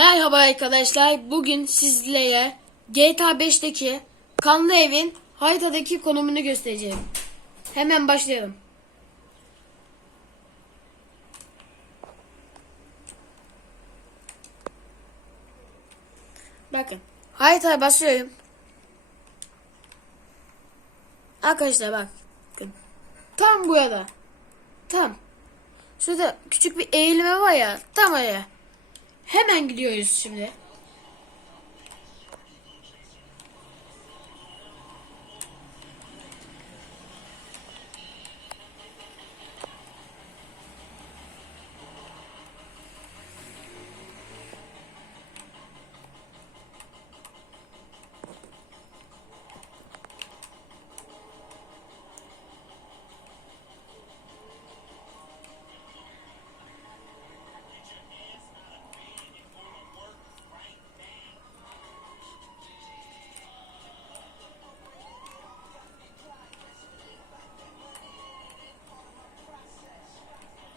Merhaba arkadaşlar. Bugün sizlere GTA 5'teki kanlı evin haritadaki konumunu göstereceğim. Hemen başlayalım. Bakın. Haritaya basıyorum. Arkadaşlar bak. Bakın. Tam burada. Tam. Şurada küçük bir eğilme var ya. Tam oraya. Hemen gidiyoruz şimdi.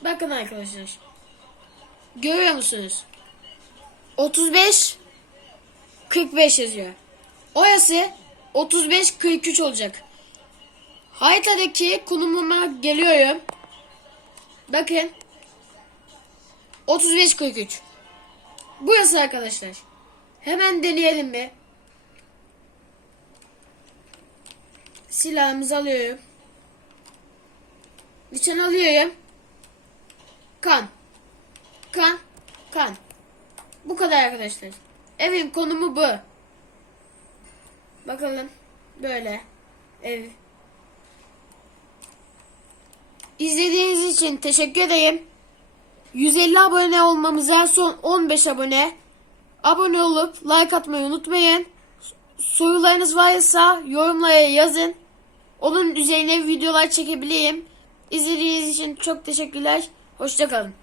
Bakın arkadaşlar. Görüyor musunuz? 35 45 yazıyor. Oyası 35 43 olacak. Haritadaki konumuma geliyorum. Bakın. 35 43. Burası arkadaşlar. Hemen deneyelim bir. Silahımızı alıyorum. Nişan alıyorum. Kan. Kan. Kan. Bu kadar arkadaşlar. Evin konumu bu. Bakalım. Böyle. Ev. İzlediğiniz için teşekkür ederim. 150 abone olmamıza son 15 abone. Abone olup like atmayı unutmayın. Sorularınız varsa yorumlara yazın. Onun üzerine videolar çekebileyim. İzlediğiniz için çok teşekkürler. Hoşçakalın.